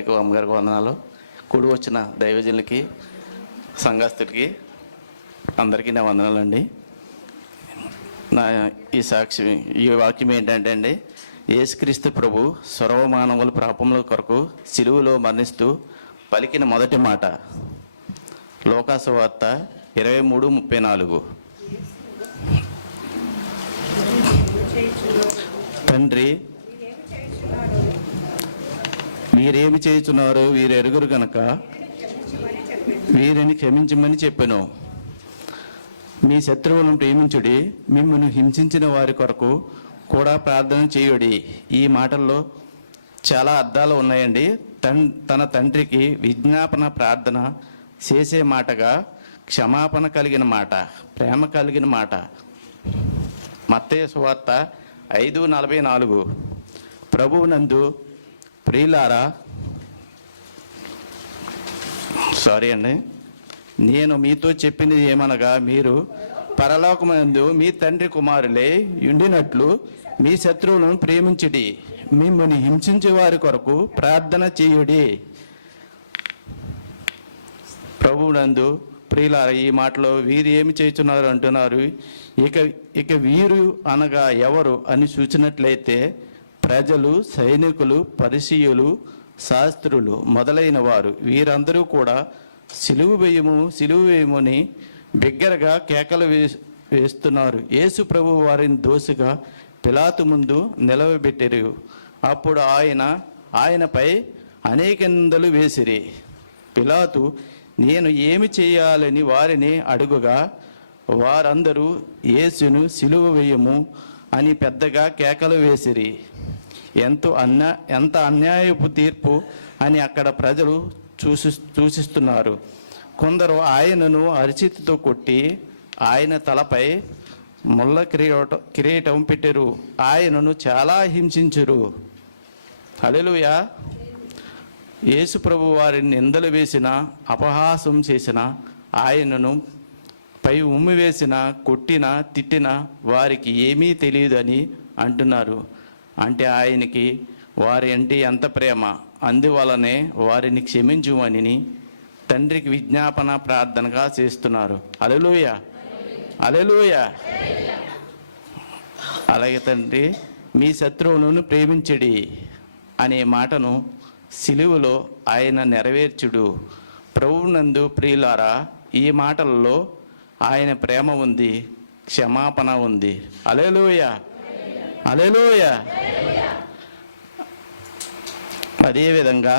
గారికి అమ్మగారికి వందనాలు. కూడి వచ్చిన దైవజనులకి సంఘస్థులకి అందరికీ నా వందనాలండి. నా ఈ వాక్యం ఏంటంటే అండి, యేసుక్రీస్తు ప్రభు సర్వమానవుల పాపముల కొరకు సిలువలో మరణిస్తూ పలికిన మొదటి మాట లోకాసు వార్త 23:34. తండ్రి వీరేమి చేయుచున్నారో వీరు ఎరుగురు గనక వీరిని క్షమించమని చెప్పెను. మీ శత్రువులను ప్రేమించుడి, మిమ్మల్ని హింసించిన వారి కొరకు కూడా ప్రార్థన చేయుడి. ఈ మాటల్లో చాలా అర్థాలు ఉన్నాయండి. తన తండ్రికి విజ్ఞాపన ప్రార్థన చేసే మాటగా క్షమాపణ కలిగిన మాట, ప్రేమ కలిగిన మాట. మత్తయి సువార్త 5:44. ప్రభువునందు ప్రియులారా, నేను మీతో చెప్పింది ఏమనగా, మీరు పరలోకమందు మీ తండ్రి కుమారులే ఉండినట్లు మీ శత్రువులను ప్రేమించుడి, మిమ్మల్ని హింసించే వారి కొరకు ప్రార్థన చేయుడి. ప్రభువునందు ప్రియులారా, ఈ మాటలో వీరు ఏమి చేస్తున్నారు అంటున్నారు. ఇక వీరు అనగా ఎవరు అని చూసినట్లయితే ప్రజలు, సైనికులు, పరిసయ్యులు, శాస్త్రులు మొదలైన వారు వీరందరూ కూడా సిలువ వేయమని బిగ్గరగా కేకలు వేస్తున్నారు. యేసు ప్రభు వారిని దోషిగా పిలాతు ముందు నిలవబెట్టారు. అప్పుడు ఆయనపై అనేక నిందలు వేసిరి. పిలాతు నేను ఏమి చేయాలని వారిని అడుగుగా వారందరూ యేసును సిలువ వేయము అని పెద్దగా కేకలు వేసిరి. ఎంత అన్యాయపు తీర్పు అని అక్కడ ప్రజలు సూచిస్తున్నారు. కొందరు ఆయనను అరిచేతితో కొట్టి ఆయన తలపై ముళ్ళ కిరీటం పెట్టారు. ఆయనను చాలా హింసించరు. హల్లెలూయా. యేసు ప్రభు వారిని నిందలు వేసిన, అపహాసం చేసిన, ఆయనను పై ఉమ్మి వేసిన, కొట్టిన, తిట్టిన వారికి ఏమీ తెలియదని అంటున్నారు. అంటే ఆయనకి వారి అంటే ఎంత ప్రేమ, అందువలనే వారిని క్షమించుమని తండ్రికి విజ్ఞాపన ప్రార్థనగా చేస్తున్నారు. హల్లెలూయా, హల్లెలూయా. అలాగే తండ్రి మీ శత్రువులను ప్రేమించడి అనే మాటను సిలువలో ఆయన నెరవేర్చుడు. ప్రభువునందు ప్రియులారా, ఈ మాటలలో ఆయన ప్రేమ ఉంది, క్షమాపణ ఉంది. హల్లెలూయా, హల్లెలూయా. అదేవిధంగా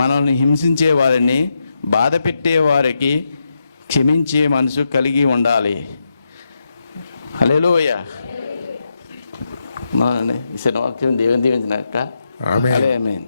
మనల్ని హింసించే వారిని, బాధ పెట్టే వారికి క్షమించే మనసు కలిగి ఉండాలి. హల్లెలూయా. ఈ వాక్యం దేవుని దీవించినాక ఆమేన్.